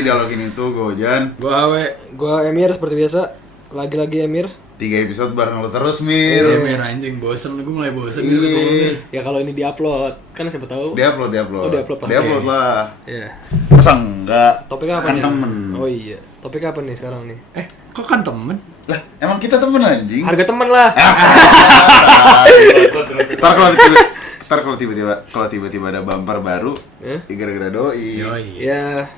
di dialog ini tuh gue Ojan. Gue Awe. Gue Emir seperti biasa. Lagi-lagi Emir. 3 episode bareng lo terus Mir. Iya Mir anjing bosen, gue mulai bosen gitu ketemu. Ya kalau ini diupload kan siapa tahu. Diupload. Oh, diupload pasti. Diupload lah. Iya. Masa enggak? Topik apa kan nih? temen. Oh iya. Topik apa nih sekarang nih? Kok kan temen? Lah, emang kita temen anjing? Harga teman lah. Ntar kalau tiba-tiba ada bumper baru, ya gara-gara doi. Yoi. Ya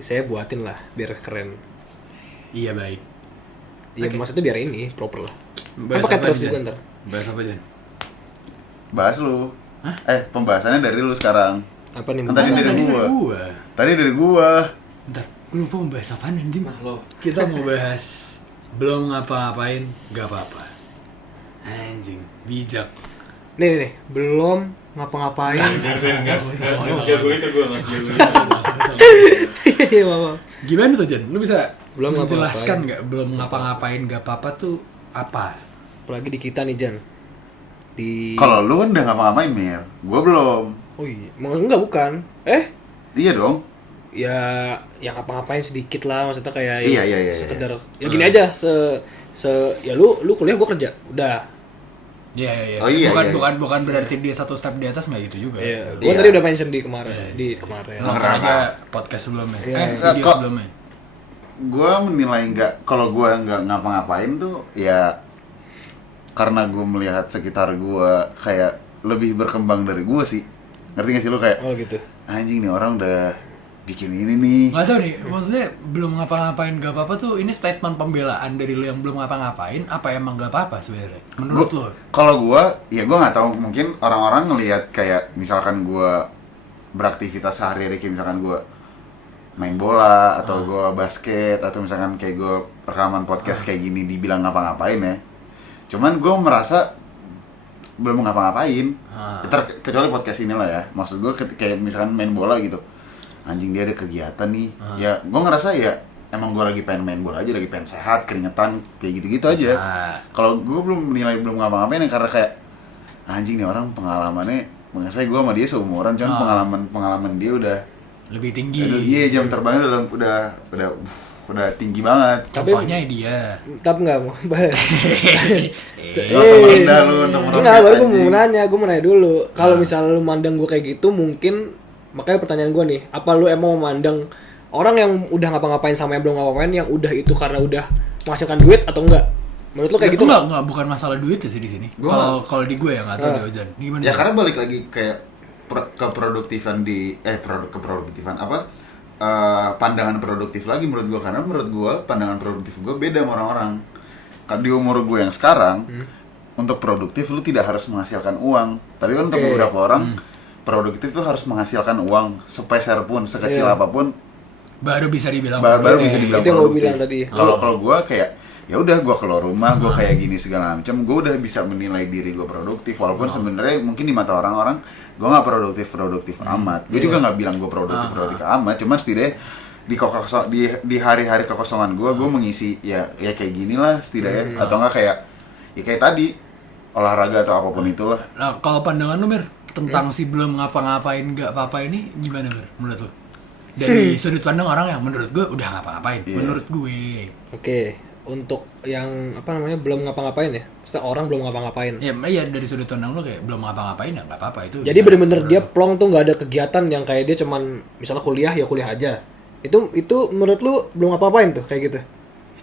saya buatin lah biar keren. Iya baik. Iya maksudnya biar ini proper lah. Bahas Pakai apa, terus Jan? juga ntar. Bahas apa Jan? Bahas lu. Hah? Pembahasannya dari lu sekarang. Apa nih? Kan tadi dari gua. Tadi dari gua. Bentar, gue lupa mau bahas apaan anjing. Nah, lo. Kita mau bahas belum ngapa-ngapain, gak apa-apa. Anjing, bijak. Nih, belum ngapa-ngapain. Iya, Mama. Gimana tuh Jan? Lu bisa Belum menjelaskan nggak belum ngapa-ngapain gak apa-apa tuh apa? Apalagi di kita nih, Jan. Kalau lu kan udah ngapa-ngapain Mir, gua belum. Oh iya, enggak bukan. Iya dong. Ya yang ngapa-ngapain sedikit lah, maksudnya kayak Iya. sekedar ya gini aja ya lu kuliah gua kerja udah. Iya. Oh, iya, Bukan berarti dia satu step di atas nggak gitu juga. Iya, Iya. gua tadi udah mention di kemarin. Nonton aja podcast sebelumnya. Iya. Video Kok- sebelumnya. Gua menilai kalau gua nggak ngapa-ngapain tuh ya karena gua melihat sekitar gua kayak lebih berkembang dari gua sih. Ngerti gak sih lu kayak Oh gitu. anjing nih orang udah bikin ini nih. Nggak tahu nih, maksudnya belum ngapa-ngapain gak apa-apa tuh ini statement pembelaan dari lu yang belum ngapa-ngapain apa emang gak apa-apa sebenarnya? Menurut lu? Kalau gua nggak tahu, mungkin orang-orang ngelihat kayak misalkan gua beraktivitas sehari-hari kayak misalkan gua main bola atau gua basket atau misalkan kayak gua rekaman podcast kayak gini dibilang ngapa-ngapain ya. Cuman gua merasa belum ngapa-ngapain. Kecuali podcast inilah ya. Maksud gua kayak misalkan main bola gitu. Anjing dia ada kegiatan nih. Ya gua ngerasa ya emang gua lagi pengen main bola aja, lagi pengen sehat, keringetan, kayak gitu-gitu aja. Kalau gua belum menilai belum ngapa-ngapain ya karena kayak anjing nih orang pengalamannya, saya gua sama dia seumuran, cuman pengalaman dia udah Lebih tinggi. iya, jam terbangnya udah tinggi banget. Contohnya dia. Tapi enggak mau bahas. Lo sama rendah lu untuk Enggak, baru gue mau nanya dulu. Kalau misalnya lu mandang gue kayak gitu, mungkin makanya pertanyaan gue nih, apa lu emang memandang orang yang udah ngapa-ngapain sama yang belum ngapa-ngapain yang udah itu karena udah menghasilkan duit atau enggak? Menurut lu kayak gitu enggak, bukan masalah duit ya sih di sini. Kalau di gue ya enggak tahu di Ojan. Gimana? Ya karena balik lagi kayak keproduktifan keproduktifan apa? Pandangan produktif lagi menurut gue, karena menurut gue pandangan produktif gue beda sama orang-orang. Di umur gue yang sekarang, untuk produktif lu tidak harus menghasilkan uang, tapi kan untuk beberapa orang produktif tuh harus menghasilkan uang sepeser pun, sekecil apapun, baru bisa dibilang baru bisa dibilang itu yang gue produktif. bilang tadi. Kalau gue kayak ya udah gue keluar rumah, gue kayak gini segala macam, gue udah bisa menilai diri gue produktif, walaupun sebenarnya mungkin di mata orang-orang gue nggak produktif amat. Gue juga nggak bilang gue produktif amat, cuman setidaknya di hari-hari kekosongan gue mengisi ya kayak gini lah setidaknya, atau nggak kayak ya kayak tadi olahraga atau apapun itulah. Nah, kalau pandangan lu Mir tentang si belum ngapa-ngapain gak apa-apa ini gimana Mir menurut lu? Dari sudut pandang orang yang menurut gue udah ngapa-ngapain. Menurut gue. Oke, untuk yang apa namanya belum ngapa-ngapain ya, maksudnya orang belum ngapa-ngapain. Ya dari sudut pandang lu kayak belum ngapa-ngapain ya nggak apa-apa itu. Jadi bener-bener dia plong tuh nggak ada kegiatan yang kayak dia cuman misalnya kuliah ya kuliah aja. Itu menurut lu belum ngapa-ngapain tuh kayak gitu?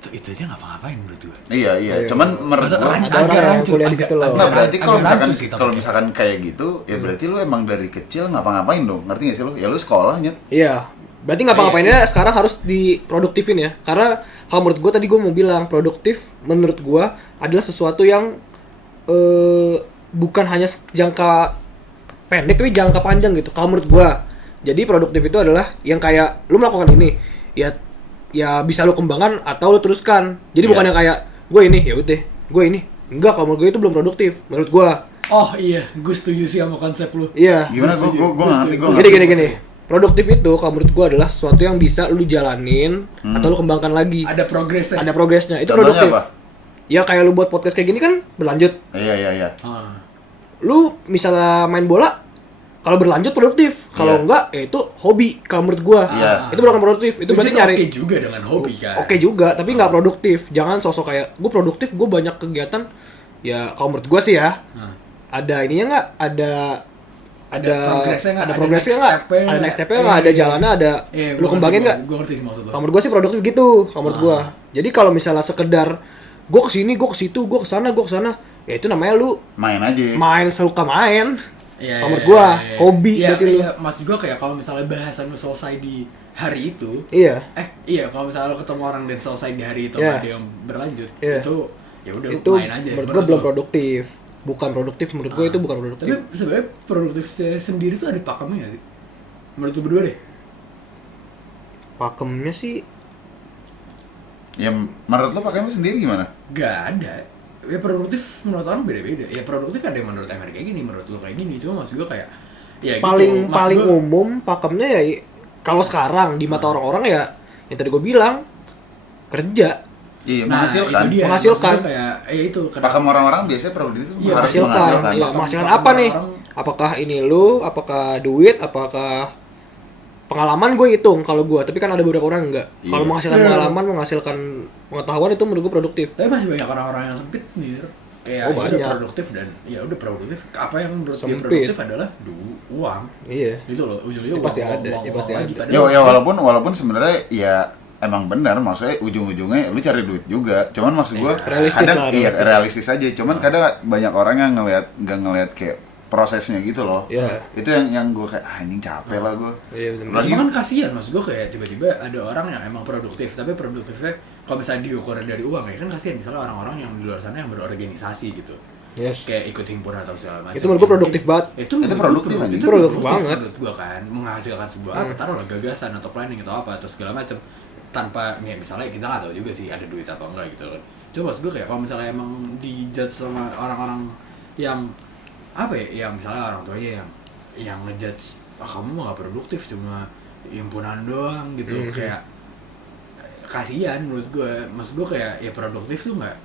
Itu aja ngapa-ngapain menurut gue. Iya. Cuman menurut gue ada orang yang kuliah di situ loh. nggak, berarti kalau gitu, misalkan kayak gitu, ya berarti lu emang dari kecil ngapa-ngapain dong, ngerti nggak sih lu? Ya lu sekolahnya. Iya. Berarti ngapa-ngapainnya sekarang harus diproduktifin ya. Karena kalau menurut gue tadi gue mau bilang produktif menurut gue adalah sesuatu yang bukan hanya jangka pendek tapi jangka panjang gitu. Kalau menurut gue. Jadi produktif itu adalah yang kayak lu melakukan ini ya bisa lu kembangkan atau lu teruskan. Jadi bukan yang kayak gue ini ya udah, gue ini. Enggak, kalau menurut gue itu belum produktif menurut gue. Oh iya, gue setuju sih sama konsep lu. Iya. Gimana gue ngerti. Gini. Produktif itu kalau menurut gue adalah sesuatu yang bisa lu jalanin atau lu kembangkan lagi. Ada progresnya. Itu Contohnya produktif. apa? Ya kayak lu buat podcast kayak gini kan berlanjut. Iya. Lu misalnya main bola, Kalau berlanjut produktif, kalau Iya. enggak ya itu hobi kalau menurut gua. Iya. Itu bukan produktif, itu berarti nyari. Oke juga dengan hobi kan. Oke juga, tapi nggak produktif. Jangan sosok kayak gue produktif, gue banyak kegiatan. Ya kalau menurut gue sih ya, Nah. ada ininya nggak? Ada progresnya nggak? ada Ada progresnya next nggak? step-nya Ada nggak? next step-nya nggak? Ada jalannya, ada lu kembangin nggak? Gue ngerti sih maksud lo. Kalau menurut gue sih produktif gitu. Kalau menurut gue. Jadi kalau misalnya sekedar gue kesini, gue kesitu, gue kesana, ya itu namanya lu Main aja. main suka main. Iya, Kalau menurut iya, gua, iya, iya. hobi Iya, berarti lu. iya, maksud gua kayak kalau misalnya bahasan lu selesai di hari itu, Iya. iya kalau misalnya lu ketemu orang dan selesai di hari itu Iya. ada yang berlanjut, Iya. itu ya udah lu Itu main aja. menurut gue belum lu. produktif. Bukan produktif menurut gue itu bukan produktif. Tapi sebenarnya produktif sendiri tuh ada pakemnya nggak sih? Menurut lu berdua deh. Pakemnya sih Ya menurut lo pakainya sendiri gimana? Gak ada. Ya produktif menurut orang beda-beda. Ya produktif ada yang menurut Emer kayak gini, menurut lu kayak gini. Cuma maksud gua kayak ya paling gitu. Maksud paling gua- umum pakemnya ya kalau sekarang di mata orang-orang ya yang tadi gue bilang kerja Iya, Nah, menghasilkan. itu dia. Menghasilkan. Maksud gua kayak ya itu Pakem orang-orang biasanya produktif itu Iya, harus menghasilkan. menghasilkan. Iya, Pakem- menghasilkan pakem apa nih? orang-orang. Apakah ini lu, apakah duit, apakah pengalaman gue hitung kalau gue, tapi kan ada beberapa orang enggak. Iya. Kalau menghasilkan Iya. pengalaman, menghasilkan pengetahuan itu menurut gue produktif. Tapi masih banyak orang-orang yang sempit nih. Kayak Oh, ya banyak. udah produktif dan ya udah produktif. Apa yang menurut dia Sempit. produktif adalah uang. Iya. Gitu loh. Ujung-ujungnya Ya, pasti uang, ada, uang, ya, uang pasti lagi. ada. Padahal Ya walaupun sebenarnya ya emang benar, maksudnya ujung-ujungnya lu cari duit juga. Cuman maksud gua Realistis kadang lah, iya realistis. realistis aja. Cuman kadang banyak orang yang nggak ngelihat kayak prosesnya gitu loh. Iya. Itu yang gua kayak anjing capek lah gua. Iya, bener. Lagi Cuma kan kasihan, maksud gue kayak tiba-tiba ada orang yang emang produktif, tapi produktifnya kalau misalnya diukur dari uang ya kan kasihan, misalnya orang-orang yang di luar sana yang berorganisasi gitu, Yes. kayak ikut himpunan atau segala macam. Itu menurut gue produktif banget. Itu produktif, anjing. Itu produktif banget. menurut gue kan, menghasilkan sebuah apa, taruhlah gagasan atau planning atau apa atau segala macam tanpa ya misalnya kita nggak tahu juga sih ada duit atau enggak gitu kan. Coba maksud gue kayak kalau misalnya emang dijudge sama orang-orang yang apa ya, yang misalnya orang tuanya yang ngejudge kamu mah gak produktif cuma himpunan doang gitu, kayak kasihan menurut gue. Maksud gue kayak ya produktif tuh nggak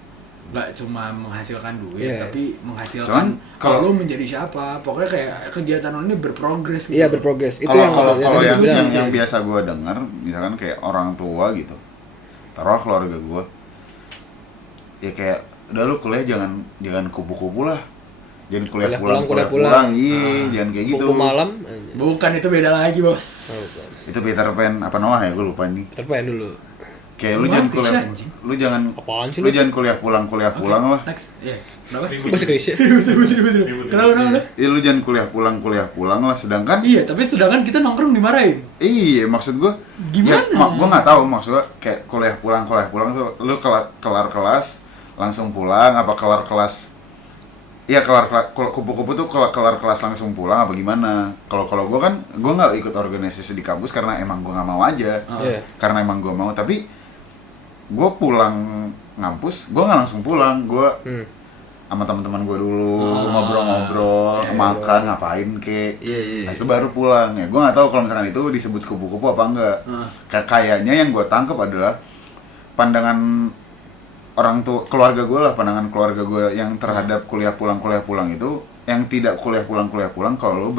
cuma menghasilkan duit, Iya. tapi Cuman menghasilkan kalau- kalau lu menjadi siapa, pokoknya kayak kegiatan lu ini berprogres gitu. Iya, berprogres. Itu Kalau yang kalau yang kalau tadi yang, gue bilang. yang biasa gua dengar, misalkan kayak orang tua gitu, taruh keluarga gua, ya kayak udah lu kuliah jangan kupu-kupu lah, jangan kuliah pulang, iya, jangan kayak gitu. Buku malam. Bukan, itu beda lagi bos. Itu Peter Pan apa namanya ya, gue lupa nih. Terpain dulu. Kayak lu Wah, jangan bisa, kuliah, anjing. lu jangan, Apaan sih lu jangan kuliah pulang lah. Next, iya. Kenapa? Bahasa Indonesia. Kenapa? Iya, lu jangan kuliah pulang lah. Sedangkan Iya, tapi sedangkan kita nongkrong dimarahin. iya, maksud gua Gimana? ya, gua nggak tahu maksud gua kayak kuliah pulang tuh lu kelar kelas langsung pulang apa kelar kelas. Iya, kupu-kupu tuh kelar kelas langsung pulang apa gimana? Kalau gua kan gua nggak ikut organisasi di kampus karena emang gua nggak mau aja. Iya. Karena emang gua mau, tapi gua pulang ngampus, gua nggak langsung pulang, gua sama teman-teman gue dulu ngobrol-ngobrol, makan ngapain kek, Iya. nah, itu baru pulang ya. Gue nggak tahu kalau misalkan itu disebut kupu-kupu apa enggak. Kayaknya yang gue tangkap adalah pandangan orang tua, keluarga gue lah, pandangan keluarga gue yang terhadap kuliah pulang itu, yang tidak kuliah pulang kalau lu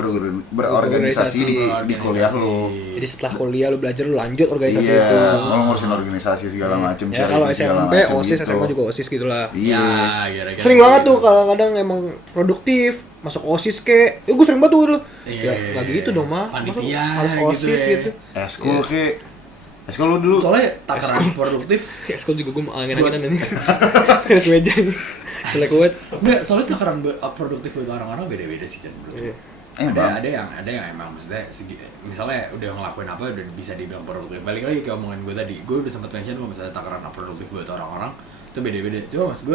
berorganisasi di kuliah lu. Jadi setelah kuliah lu belajar lu lanjut organisasi Iya, itu. kalau ngurusin organisasi segala macem. Ya cari kalau segala SMP macem OSIS, gitu. SMA juga OSIS gitulah. Iya. Ya, kira-kira Sering banget gitu. tuh kadang-kadang emang produktif, masuk OSIS kek. Ya gue sering banget tuh dulu. Iya. Ya enggak gitu dong, mah. Panitia Harus gitu OSIS ya. gitu. Eskul kek. Eskul lu dulu. Soalnya takaran produktif. Ya sekolah juga gue angin-anginan nih. Terus meja. Jelek banget. Enggak, soalnya takaran produktif buat orang-orang beda-beda sih, Chan, menurut gue. Iya. Bang. ada yang emang maksudnya misalnya udah ngelakuin apa udah bisa dibilang produktif. Balik lagi ke omongan gue tadi, gue udah sempat mention kalau misalnya takaran produktif buat orang-orang itu beda-beda. Cuma maksud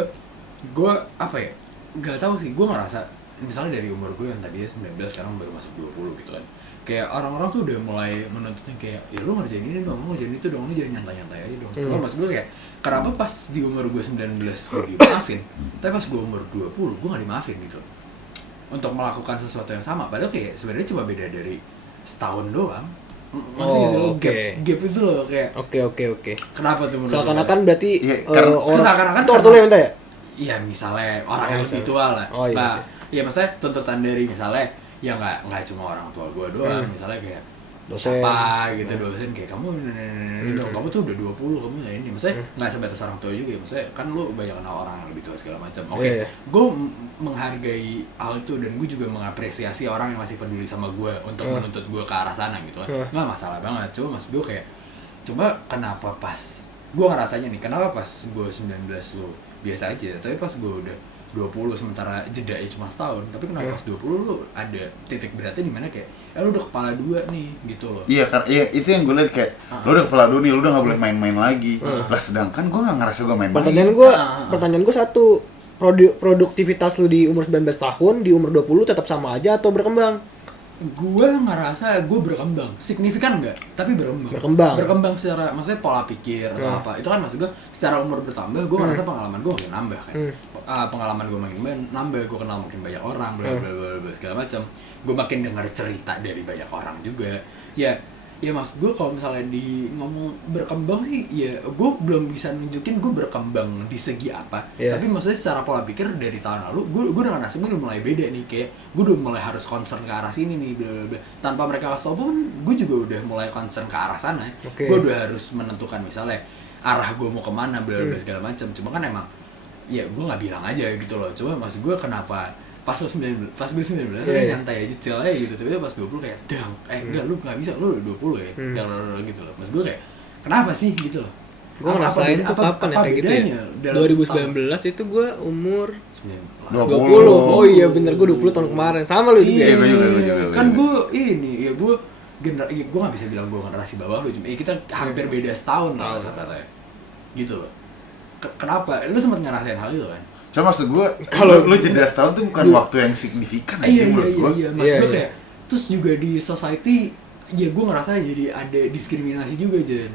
gue apa ya, nggak tahu sih, gue ngerasa misalnya dari umur gue yang tadinya 19 sekarang baru masuk 20 gitu kan, kayak orang-orang tuh udah mulai menuntutnya kayak ya lu ngerjain ini dong, lu ngerjain itu dong, lu jangan nyantai-nyantai aja dong. Cuma maksud gue kayak kenapa pas di umur gue 19 gue dimaafin, tapi pas gue umur 20 gue nggak dimaafin gitu untuk melakukan sesuatu yang sama, padahal kayak sebenarnya cuma beda dari setahun doang. Ngerti nggak sih lo? oke. Gap itu loh kayak Oke. kenapa tuh menurut lo? Seakan-akan berarti Iya, karena- Seakan-akan itu ortu lu yang minta ya? Iya, misalnya orang Oh, yang lebih tua lah. Oh, iya, Nah, ya maksudnya tuntutan dari misalnya ya nggak cuma orang tua gue doang, misalnya kayak Dosen. apa gitu, dosen kayak kamu kamu tuh udah 20, kamu nggak ini, maksudnya nggak sebatas orang tua juga ya, maksudnya kan lu banyak kenal orang yang lebih tua segala macam. Oke, gue menghargai hal itu dan gue juga mengapresiasi orang yang masih peduli sama gue untuk menuntut gue ke arah sana gitu kan, nggak masalah banget. Cuma mas gue kayak coba kenapa pas gue ngerasanya nih, kenapa pas gue 19 lu biasa aja, tapi pas gue udah 20 sementara jedanya cuma setahun, tapi kenapa pas 20 lu ada titik beratnya di mana kayak lu udah kepala dua nih gitu loh. Iya kan, iya itu yang gue liat kayak lu udah kepala dua nih, lu udah gak boleh main-main lagi. Lah sedangkan gue gak ngerasa gue main-main. Pertanyaan gue satu, produktivitas lu di umur 19 tahun, di umur 20 tetap sama aja atau berkembang? Gue ngerasa gue berkembang, signifikan enggak, tapi berkembang secara, maksudnya pola pikir atau apa, itu kan maksud gue secara umur bertambah, gue ngerasa pengalaman gue makin nambah kan. Pengalaman gue makin nambah, gue kenal makin banyak orang, bla bla bla segala macam, gue makin dengar cerita dari banyak orang juga. Ya maksud gue kalau misalnya di ngomong berkembang sih, ya gue belum bisa nunjukin gue berkembang di segi apa. Tapi maksudnya secara pola pikir dari tahun lalu, gue udah ngerasa gue udah mulai beda nih, kayak gue udah mulai harus concern ke arah sini nih, bla bla bla. Tanpa mereka kasih tau pun, gue juga udah mulai concern ke arah sana. Gue udah harus menentukan misalnya arah gue mau kemana, bla bla segala macam. Cuma kan emang, ya gue nggak bilang aja gitu loh. Cuma maksud gue kenapa pas gue 19 nyantai aja, chill aja gitu, tapi pas 20 kayak dang, enggak, lu nggak bisa, lu udah 20 ya, jangan gitu loh. Mas gue kayak kenapa sih gitu loh. Gue ngerasain tuh kapan ya kayak gitu ya, 2019 itu gue umur 20. Oh iya bener, gue 20 tahun kemarin, sama lu juga. Iya, kan gue ini, ya gue gue nggak bisa bilang gue generasi bawah lu, cuma kita hampir beda setahun lah katanya gitu loh. Kenapa? Lu sempat ngerasain hal itu kan? Cuma maksud gue, kalau lu jeda setahun tuh bukan waktu yang signifikan aja menurut gue. Iya, maksud gue kayak, terus juga di society, ya gue ngerasa jadi ada diskriminasi juga Jen,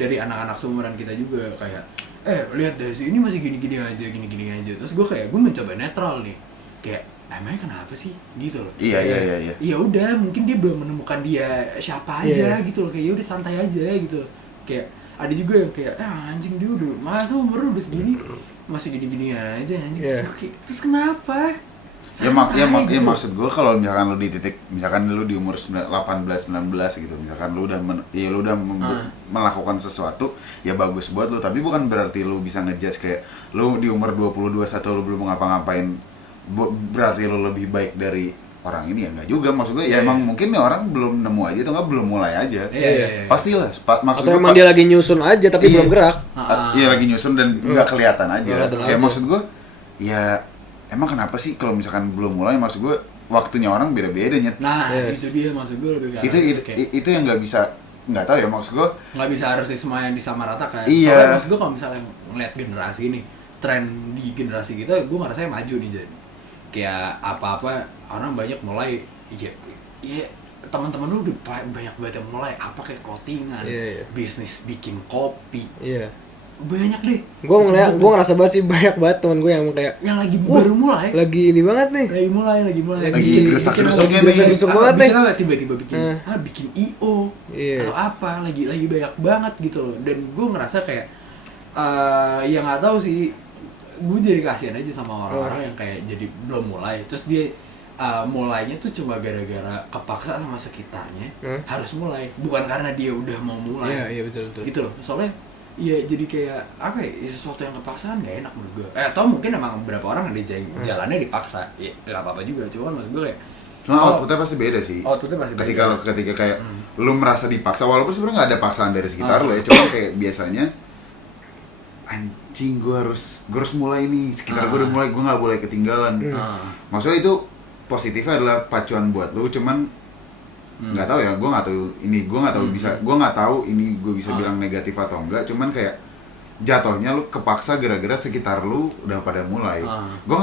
dari anak-anak seumuran kita juga, kayak lihat deh si ini masih gini-gini aja, terus gue kayak, gue mencoba netral nih, kayak emangnya kenapa sih gitu loh. Iya. Ya udah, mungkin dia belum menemukan dia siapa aja gitu loh, kayak ya udah santai aja gitu loh. Kayak ada juga yang kayak anjing dia udah masa umur udah segini masih gini-gini aja anjing. Terus kenapa? Ya maksud gue kalau misalkan lu di titik, misalkan lu di umur 18, 19 gitu, misalkan lu udah melakukan sesuatu, ya bagus buat lu, tapi bukan berarti lu bisa ngejudge kayak lu di umur 20, 21 lu belum ngapa-ngapain, berarti lu lebih baik dari orang ini, ya enggak juga. Maksud gue ya emang mungkin nih orang belum nemu aja atau enggak belum mulai aja. Pastilah. Maksud atau gue emang dia lagi nyusun aja tapi belum gerak. Iya lagi nyusun dan enggak kelihatan aja. Kayak maksud gue ya emang kenapa sih kalau misalkan belum mulai, maksud gue waktunya orang beda-beda nyet. Nah, itu dia maksud gue lebih itu yang enggak bisa, enggak tahu ya, maksud gue enggak bisa harus semua yang disamaratakan. Iya. Soalnya maksud gue kalau misalnya ngeliat generasi ini, tren di generasi kita, gue ngerasa maju nih Jen. Kayak apa-apa orang banyak mulai, ya teman-teman lu udah banyak banget yang mulai apa kayak clothingan, bisnis bikin kopi, banyak deh. Gue ngerasa banget sih, banyak banget teman gue yang kayak yang lagi baru mulai, lagi ini banget nih, lagi geresak-geresoknya nih, banget nih, tiba-tiba bikin IO atau apa, lagi banyak banget gitu loh. Dan gue ngerasa kayak ya nggak tahu sih, gue jadi kasihan aja sama orang-orang yang kayak jadi belum mulai, terus dia mulainya tuh cuma gara-gara kepaksa sama sekitarnya harus mulai, bukan karena dia udah mau mulai. Iya betul gitu loh. Soalnya ya jadi kayak apa ya, sesuatu yang kepaksaan gak enak menurut gue. Atau mungkin emang beberapa orang ada jalannya dipaksa, ya gak apa-apa juga. Cuman maksud gue kayak outputnya pasti beda sih. Ketika kayak lu merasa dipaksa, walaupun sebenarnya nggak ada paksaan dari sekitar lo ya, cuma kayak biasanya anjing gue harus mulai nih, sekitar gue udah mulai, gue nggak boleh ketinggalan. Maksudnya itu positifnya adalah pacuan buat lu, cuman nggak tahu ya, gue nggak tahu ini gue bisa bilang negatif atau enggak, cuman kayak jatuhnya lu kepaksa gara-gara sekitar lu udah pada mulai. Gue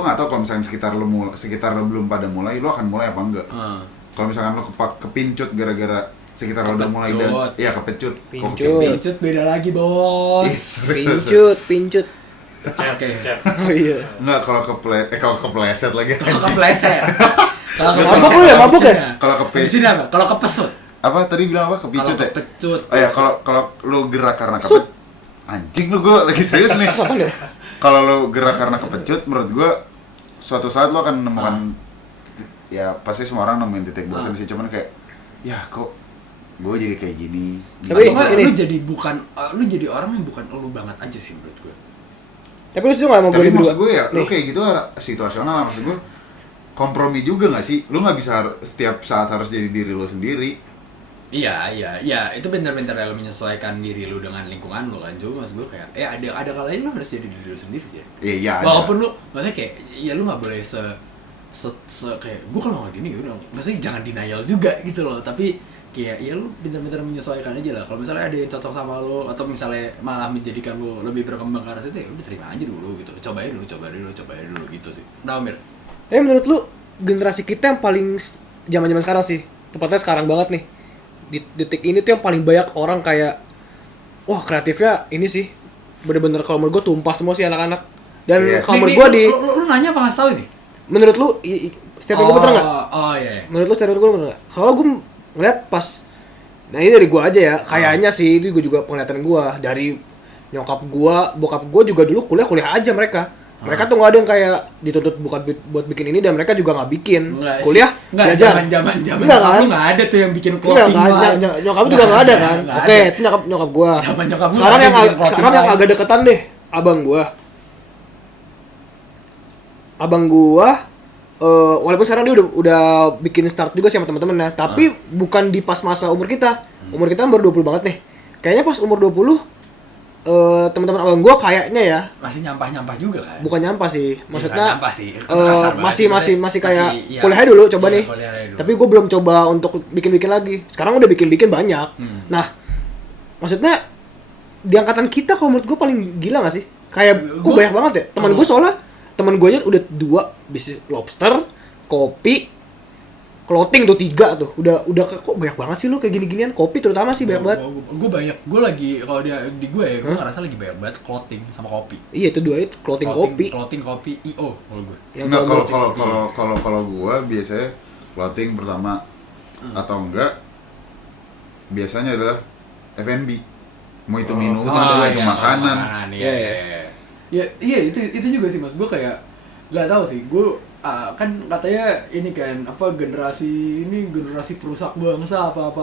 nggak tahu kalau misalnya sekitar lu belum pada mulai, lu akan mulai apa enggak. Kalau misalkan lu kepincut gara-gara sekitar lo udah mulai dan ya kepecut beda lagi bos. pincut Oke. Oh iya. Enggak, kalau kepleset lagi. Mabuk ya? Kalau kepesut. Di sini apa? Kalau kepesut. Apa tadi bilang apa? Kepicut ya? Kepecut. Oh ya, kalau lu gerak karena kepecut. Anjing lu, gue lagi serius nih. Kalau lu gerak karena kepecut, menurut gue suatu saat lu akan menemukan ya pasti semua orang nemuin titik bosan sih, cuman kayak ya kok gue jadi kayak gini. Tapi Atau nggak, ini- lu jadi bukan lu jadi orang yang bukan lu banget aja sih menurut gue. Tapi lu setuju nggak mau gue Tapi berdua? maksud gue ya, lu Nih. kayak gitu situasional, maksud gue kompromi juga gak sih? Lu gak bisa setiap saat harus jadi diri lu sendiri. Iya, itu benar-benar lo menyesuaikan diri lu dengan lingkungan lu kan. Cuma maksud gue kayak ada kalanya lu harus jadi diri lu sendiri sih. Iya, ada. Walaupun lu maksudnya kayak ya lu nggak boleh se kayak gue kalau nggak gini udah, maksudnya jangan denial juga gitu loh. Tapi kayak ya lu benar-benar menyesuaikan aja lah. Kalau misalnya ada yang cocok sama lu atau misalnya malah menjadikan lu lebih berkembang ke arah itu, ya udah terima aja dulu gitu. Cobain dulu gitu sih. Nah, Mir. Tapi menurut lu generasi kita yang paling zaman-zaman sekarang sih, tepatnya sekarang banget nih. Di detik ini tuh yang paling banyak orang kayak wah kreatifnya ini sih bener-bener kalau menurut gue tumpah semua sih anak-anak. Dan Iya. kalau Nih, menurut gue di lu nanya apa ngasih tahu ini? menurut lu statement gue bener nggak? Oh iya. Menurut lu statement gue bener nggak? Kalau gue ngeliat pas, nah ini dari gue aja ya, kayaknya sih itu gue juga penglihatan gue dari nyokap gue, bokap gue juga dulu kuliah aja mereka. Mereka tuh nggak ada yang kayak dituntut buat bikin ini dan mereka juga nggak bikin Enggak kuliah enggak belajar. zaman Enggak kan? lu enggak ada tuh yang bikin Enggak clothing kan? line. Nyokap juga nggak ada kan? Nggak Oke, ada. itu nyokap gua. Zaman nyokap lu Sekarang nggak yang ada bikin clothing line. agak deketan deh, abang gua. Abang gua walaupun sekarang dia udah bikin start juga sih sama teman-temannya, tapi bukan di pas masa umur kita. Umur kita kan baru 20 banget nih. Kayaknya pas umur 20 teman-teman abang gua kayaknya ya Masih nyampah-nyampah juga kan? bukan nyampah sih, maksudnya nyampah sih. Itu kasar banget. masih kayak Iya. kuliah dulu coba Iya, nih. kuliah dulu. Tapi gue belum coba untuk bikin lagi. Sekarang udah bikin banyak. Nah, maksudnya di angkatan kita kalau menurut gue paling gila gak sih? Kayak gue banyak banget ya. Teman gue soalnya teman gue aja udah 2 bisnis lobster, kopi, clothing tuh 3 tuh. Udah kok banyak banget sih lu kayak gini-ginian. Kopi terutama sih banyak banget. Gue banyak, gue lagi kalau di gue ya, gue ngerasa lagi banyak banget clothing sama kopi. Iya itu 2 itu clothing kopi. Clothing kopi IO kalau gue. Yang Enggak, kalau kalau gua biasanya clothing pertama atau enggak biasanya adalah F&B. Mau itu minuman, mau itu makanan. Iya, iya itu juga sih mas. Gue kayak nggak tahu sih. Gue kan katanya ini kan apa generasi perusak bangsa apa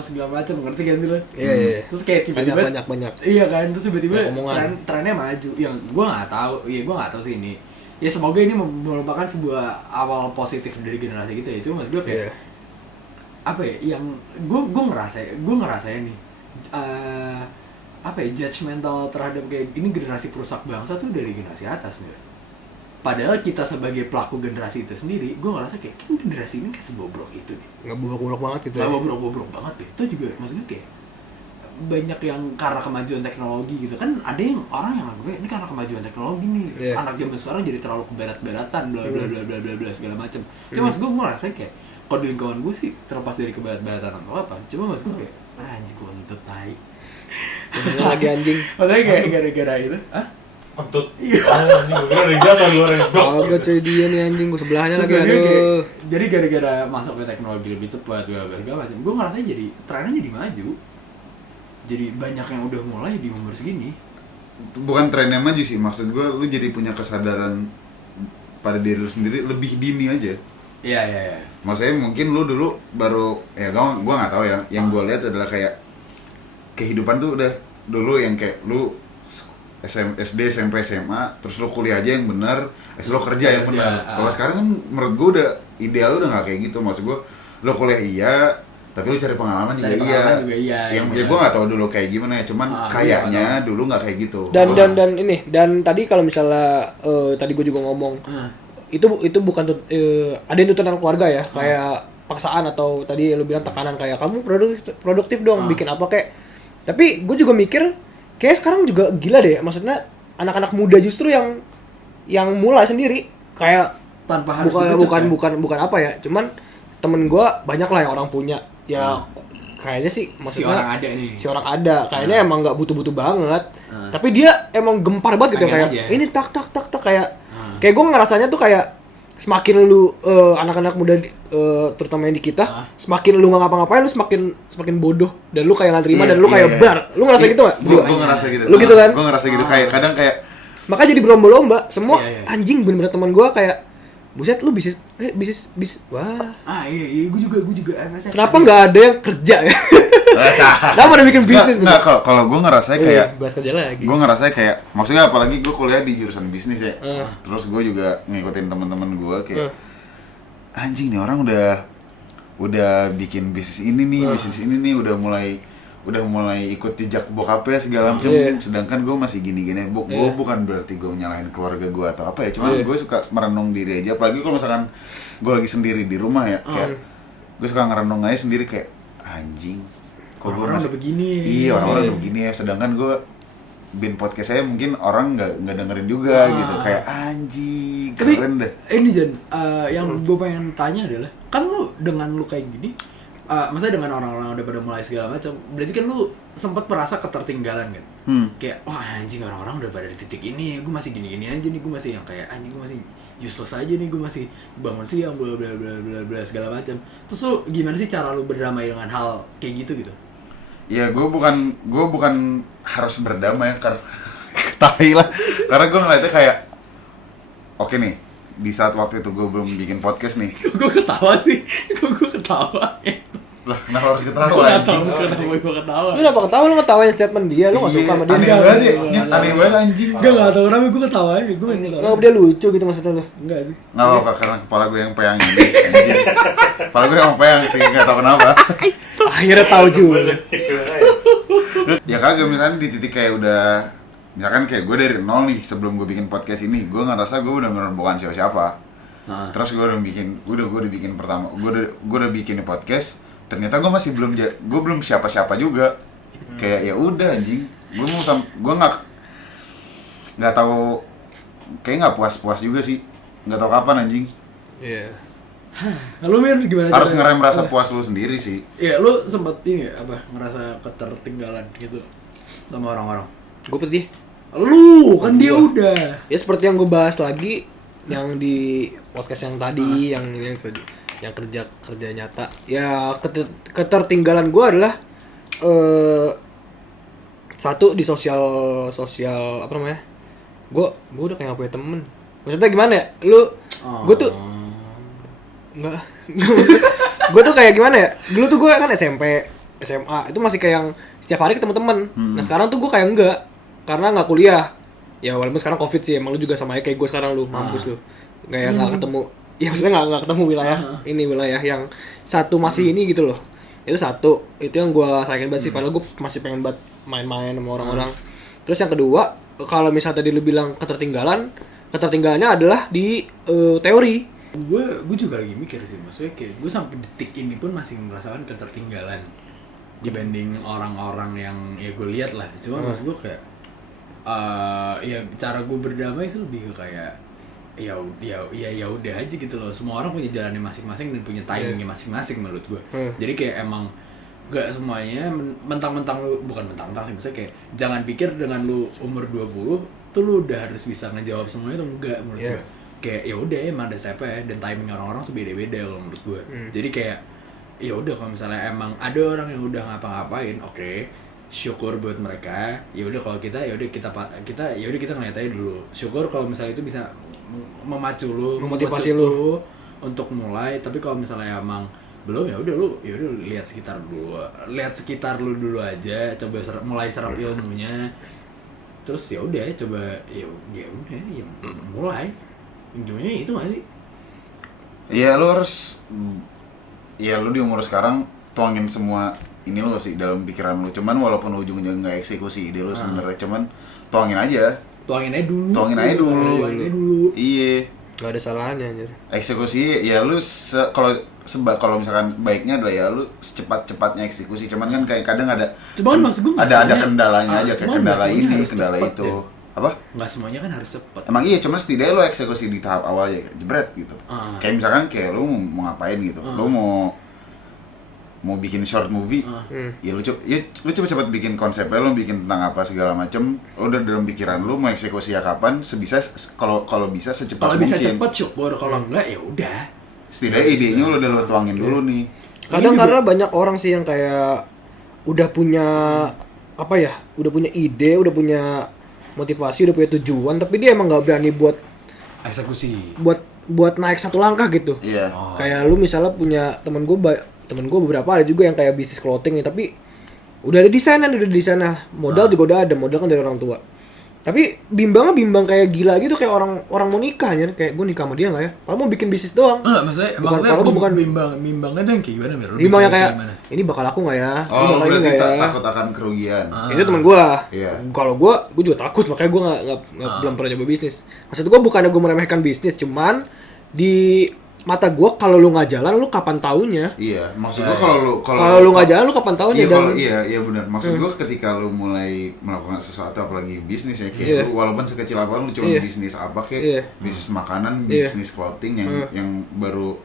segala macam, ngerti kan sih lo? Iya. Terus kayak tiba-tiba banyak. Iya kan, terus tiba-tiba Banyak omongan. trennya maju. Yang gue nggak tahu, gue nggak tahu sih ini. Ya semoga ini merupakan sebuah awal positif dari generasi kita itu mas. Gue kayak apa ya? Yang gue ngerasa nih apa ya, judgmental terhadap kayak ini generasi perusak bangsa tuh dari generasi atas nih. Padahal kita sebagai pelaku generasi itu sendiri, gue ngerasa kayak generasi ini kayak sebobrok itu nih. Nggak bobrok banget gitu. Nggak bobrok banget deh. Itu juga maksudnya kayak banyak yang karena kemajuan teknologi gitu kan, ada yang orang yang anggap ini karena kemajuan teknologi nih, anak zaman sekarang jadi terlalu keberat-beratan bla bla segala macam. Cuma mas gue ngerasa kayak kalau di lingkungan gue sih terlepas dari keberat-beratan atau apa, cuma mas gue kayak anjing gue untuk tai. Lagi anjing. Maksudnya kayak gara-gara itu, Kentut. Anjing, gue kira dari jatuh luar ya. Agak cuy dia nih anjing gue sebelahnya Terus lagi dia kayak, aduh. jadi gara-gara masuk ke teknologi lebih cepat segala macam, gue ngerasa jadi trennya jadi maju, jadi banyak yang udah mulai di umur segini. Bukan trennya maju sih, maksud gue lu jadi punya kesadaran pada diri lu sendiri lebih dini aja. Iya. Maksudnya mungkin lu dulu baru ya gue nggak tahu ya, yang gue lihat adalah kayak kehidupan tuh udah dulu yang kayak lu SD, SMP, SMA, terus lu kuliah aja yang benar, lu kerja yang benar. Kalau sekarang kan menurut gue udah ideal udah nggak kayak gitu. Maksud gue lu kuliah iya, tapi lu cari pengalaman juga iya. Yang ya gue nggak tahu dulu kayak gimana ya, cuman kayaknya dulu nggak kayak gitu. Dan tadi kalau misalnya tadi gue juga ngomong itu bukan ada yang tuntutan keluarga ya, kayak paksaan atau tadi lu bilang tekanan kayak kamu produktif dong, bikin apa kayak. Tapi gue juga mikir kayak sekarang juga gila deh, maksudnya anak-anak muda justru yang mulai sendiri kayak tanpa harus bukan apa ya, cuman temen gue banyak lah yang orang punya ya. Kayaknya sih maksudnya si orang ada kayaknya emang nggak butuh banget, tapi dia emang gempar banget gitu kayak aja. Ini tak kayak gue ngerasanya tuh kayak semakin lu anak-anak muda terutama yang di kita semakin lu nggak ngapa-ngapain lu semakin bodoh dan lu kayak nggak terima dan lu kayak bar. Lu ngerasa gitu nggak? Gue ngerasa gitu. Lu gitu kan? Gue ngerasa gitu kayak kadang kayak makanya jadi berlomba-lomba semua anjing bener-bener teman gue kayak buset lu bisnis wah. Iya, gue juga masa. Kenapa nggak ada yang kerja ya? Kenapa ada bikin bisnis? Nggak, kalau gue ngerasa kayak bahas kerja lagi. gue ngerasa kayak maksudnya apalagi gue kuliah di jurusan bisnis ya. Terus gue juga ngikutin teman-teman gue kayak anjing nih orang udah bikin bisnis ini nih udah mulai ikut jejak bokapnya segala macam. Sedangkan gue masih gini-gini. Gue bukan berarti gue nyalahin keluarga gue atau apa ya. Cuman gue suka merenung diri aja. Apalagi kalau misalkan gue lagi sendiri di rumah ya, kayak gue suka ngerenung aja sendiri kayak anjing. Kok gue orang masih udah begini. Iya, orang udah begini ya. Sedangkan gue bikin podcast saya mungkin orang nggak dengerin juga gitu. Kayak anjing. Tapi Keren deh. ini Jan, yang gue pengen tanya adalah, kan lu dengan lu kayak gini, maksudnya dengan orang-orang udah pada mulai segala macam, berarti kan lu sempat merasa ketertinggalan kan? Kayak, wah anjing orang-orang udah pada di titik ini, gue masih gini-gini aja nih, gue masih yang kayak anjing gue masih useless aja nih, gue masih bangun siang, bla bla bla bla bla segala macam. Terus lu gimana sih cara lu berdamai dengan hal kayak gitu? Ya gue bukan harus berdamai karena tahi lah. Karena gue ngeliatnya kayak oke nih, di saat waktu itu gue belum bikin podcast nih. Gue ketawa sih, gue ketawa. Lah, kenapa harus Gue ketawa gak anjing? tau kenapa gue ketawa. Lu kenapa ketawa? Lu ngetawain statement dia, lu gak suka sama dia. Aneh banget ya, aneh banget anjing. Gak tau kenapa gue ketawa ya, gue Nggak, dia lucu gitu maksudnya lu. Enggak sih. Nggak apa-apa, karena kepala gue yang peyang ini anjing. Kepala gue yang peyang sih, nggak tahu kenapa. Akhirnya tahu juga. Ya kagak, misalnya di titik kayak udah, misalkan kayak gue dari nol nih sebelum gue bikin podcast ini, gue ngerasa gue udah bener bukan siapa-siapa. Terus gue udah bikin pertama, gue udah bikin podcast, ternyata gue masih belum siapa-siapa juga. Kayak ya udah anjing, gue nggak tahu, kayak nggak puas-puas juga sih, nggak tahu kapan anjing. Iya. Lu Mir gimana? Harus ngerem rasa puas lu sendiri sih. Iya, lu sempet ini apa ngerasa ketertinggalan gitu sama orang-orang? Gue pedih. Lu kan dia udah. Ya seperti yang gue bahas lagi yang di podcast yang tadi, yang ini yang kerja nyata. Ya ketertinggalan gue adalah satu di sosial apa namanya? Gue udah kayak gak punya temen. Maksudnya gimana ya? Gue tuh Enggak. Gue tuh kayak gimana ya? Dulu tuh gue kan SMP, SMA itu masih kayak yang setiap hari ketemu temen. Nah sekarang tuh gue kayak enggak, karena nggak kuliah. Ya walaupun sekarang COVID sih, emang lu juga sama kayak gue sekarang lu, mampus lu. Kayak nggak ketemu. Ya maksudnya nggak ketemu wilayah yang satu masih ini gitu loh. Itu satu, itu yang gue sayangin banget sih. Padahal gue masih pengen banget main-main sama orang-orang. Terus yang kedua, kalau misalnya tadi lu bilang ketertinggalannya adalah di teori. Gue juga lagi mikir sih, maksudnya kayak gue sampai detik ini pun masih merasakan ketertinggalan dibanding orang-orang yang ya gue lihat lah. Cuma maksud gue kayak ya cara gue berdamai sih lebih ke kayak ya udah aja gitu loh. Semua orang punya jalannya masing-masing dan punya timingnya masing-masing menurut gue. Jadi kayak emang gak semuanya mentang-mentang lu, bukan mentang-mentang sih, maksudnya kayak jangan pikir dengan lu umur 20 tuh lu udah harus bisa ngejawab semuanya tuh, enggak menurut gue. Kayak ya udah emang ada step-nya dan timing orang-orang tuh beda-beda kalau menurut gue. Jadi kayak ya udah kalau misalnya emang ada orang yang udah ngapa-ngapain, oke, syukur buat mereka. Ya udah kalau kita kita ngeliat aja dulu. Syukur kalau misalnya itu bisa memacu lu, memotivasi lu untuk mulai. Tapi kalau misalnya emang belum, ya udah lu lihat sekitar lu dulu aja, coba mulai serap ilmunya. Terus ya udah coba ya udah ya mulai. Intinya itu gak sih? Iya, lu harus, ya lu di umur sekarang tuangin semua ini lu sih dalam pikiran lu. Cuman walaupun ujungnya nggak eksekusi ide lu sebenarnya, cuman tuangin aja dulu. Iya, Gak ada salahnya anjir. eksekusi ya lu kalau misalkan baiknya adalah ya lu secepat-cepatnya eksekusi. Cuman kan kayak kadang ada maksud gue ada kendalanya aja, kayak kendala ini, kendala itu. Ya. Apa? Nggak semuanya kan harus cepet. Emang iya, cuman setidaknya lo eksekusi di tahap awal ya, jebret gitu. Kayak misalkan kayak lo mau ngapain gitu, lo mau bikin short movie, ya lu cepet-cepet bikin konsepnya, lo bikin tentang apa segala macem, lo udah dalam pikiran lo mau eksekusi ya kapan, sebisa kalau bisa secepat mungkin. Kalau bisa cepet syukur, kalau enggak ya udah. Setidaknya idenya lo udah lo tuangin dulu nih. Kadang karena banyak orang sih yang kayak udah punya udah punya ide, udah punya motivasi, udah punya tujuan, tapi dia emang nggak berani buat eksekusi. Buat buat naik satu langkah gitu. Iya. Oh. Kayak lu misalnya punya temen gue beberapa ada juga yang kayak bisnis clothing nih, tapi udah ada di sana, modal juga udah ada, modal kan dari orang tua. Tapi bimbang kayak gila gitu, kayak orang mau nikah ya, kayak gue nikah sama dia nggak ya? Kalau mau bikin bisnis doang. Enggak, maksudnya kalau gue bukan bimbangnya tuh yang kayak gimana, Mir? Lu bimbang yang mikirnya kayak gimana? ini bakal laku nggak ya? Ini Oh, lu bakal ini berarti nggak ya? takut akan kerugian. Itu temen gue. Iya. Kalau gue juga takut, makanya gue nggak belum pernah coba bisnis. Maksud gue bukannya gue meremehkan bisnis, cuman di mata gue kalau lu nggak jalan, lu kapan taunya? Iya, maksud Iya, gua Kalau lu nggak jalan, lu kapan taunya? Iya, Dan kalau iya benar. Maksud gua ketika lu mulai melakukan sesuatu apalagi bisnis ya, kayak Iya. lu walaupun sekecil apapun lu cuma Iya. bisnis apa kayak Iya. bisnis makanan, Iya. bisnis clothing yang baru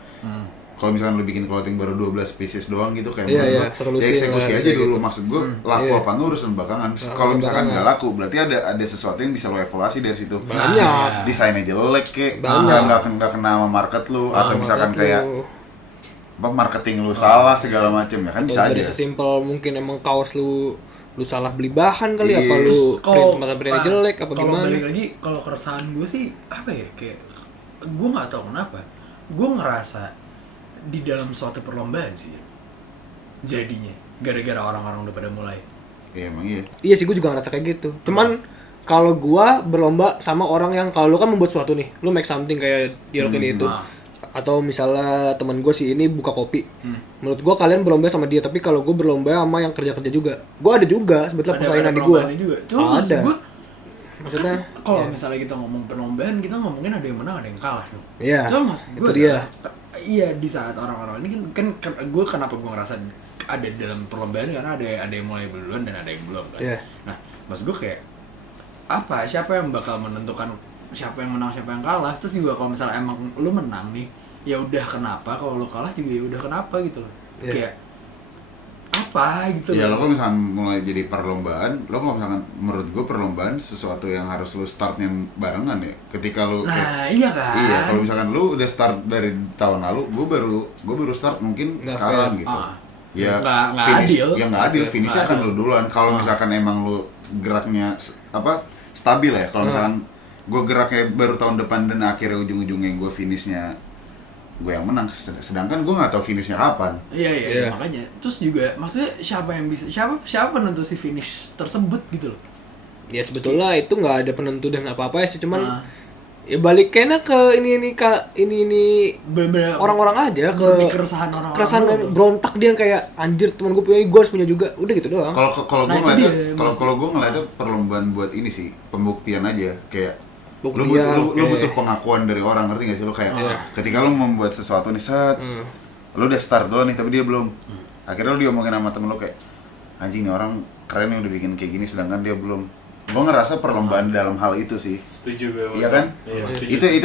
kalau misalkan lu bikin clothing baru 12 pieces doang gitu kayak Iya, menurut iya, gua, solusi ya eksekusi lah, aja kayak dulu. gitu. Maksud gua laku Iya. apa enggak urusan belakangan. Kalau misalkan nggak laku berarti ada sesuatu yang bisa lo evaluasi dari situ. Banyak. Desainnya jelek kayak Banyak. nggak kena sama market lu atau misalkan Market kayak lu. apa marketing lu salah segala macam ya kan bisa dari aja. sesimpel mungkin emang kaos lu salah beli bahan kali, Iya. apa lu Kalau print jelek apa kalau gimana? balik lagi, kalau keresahan gue sih apa ya, kayak gue nggak tahu kenapa gue ngerasa di dalam suatu perlombaan sih jadinya gara-gara orang-orang udah pada mulai. Iya emang iya. Iya sih, gue juga ngerasa kayak gitu. Cuman kalau gua berlomba sama orang yang, kalau lu kan membuat sesuatu nih, lu make something kayak dialog ini itu, nah. atau misalnya teman gue si ini buka kopi, menurut gua kalian berlomba sama dia, tapi kalau gue berlomba sama yang kerja juga, gua ada juga sebetulnya persaingan di gua. perlombaannya juga. Cuma maksud Ada. gue Maksudnya, kalau misalnya kita ngomong perlombaan, kita ngomongin ada yang menang ada yang kalah tuh. iya. Cuma maksud Itu gue dia. iya, di saat orang-orang ini kan gue kenapa gue ngerasa ada dalam perlombaan karena ada yang mulai duluan dan ada yang belum kan. Iya. Nah, maksud gue kayak apa, siapa yang bakal menentukan siapa yang menang siapa yang kalah. Terus juga kalau misalnya emang lu menang nih, ya udah kenapa, kalau lu kalah juga ya udah kenapa gitu loh. Iya. Kayak apa gitu Ya lo loh. kalau misalkan mulai jadi perlombaan, lo kalau misalkan menurut gue perlombaan sesuatu yang harus lo startnya barengan ya. Ketika lo Nah, iya kan. iya kalau misalkan lo udah start dari tahun lalu, gue baru start mungkin Nggak sekarang fair. gitu. Ah. Ya Nggak finish, adil. ya nggak adil. Nggak Finishnya akan adil. lo duluan. Kalau misalkan emang lo geraknya stabil ya. Kalau misalkan gue geraknya baru tahun depan dan akhirnya ujung-ujungnya gue finishnya gue yang menang, sedangkan gue nggak tahu finishnya kapan. Iya, Iya. makanya. Terus juga maksudnya siapa yang bisa siapa penentu si finish tersebut gitu loh. Ya sebetulnya itu nggak ada penentu dan apa-apa ya sih, cuman Nah. ya balik kayaknya ke ini Bener-bener orang-orang aja, ke lebih keresahan orang-orang keresahan doang tuh. berontak dia kayak anjir teman gue punya ini, gue harus punya juga, udah gitu doang. Kalau Nah, gue itu ngeliatnya dia, kalau gue ngeliatnya perlombaan buat ini sih pembuktian aja kayak lu Buktian, butuh, lu oke. butuh pengakuan dari orang, ngerti gak sih lu kayak Iya. ketika lu membuat sesuatu nih set lu udah start dulu nih tapi dia belum, akhirnya lu diomongin sama temen lu kayak anjing nih orang keren yang udah bikin kayak gini sedangkan dia belum. Gue ngerasa perlombaan dalam hal itu sih. Setuju gue. Iya kan? Iya, setuju.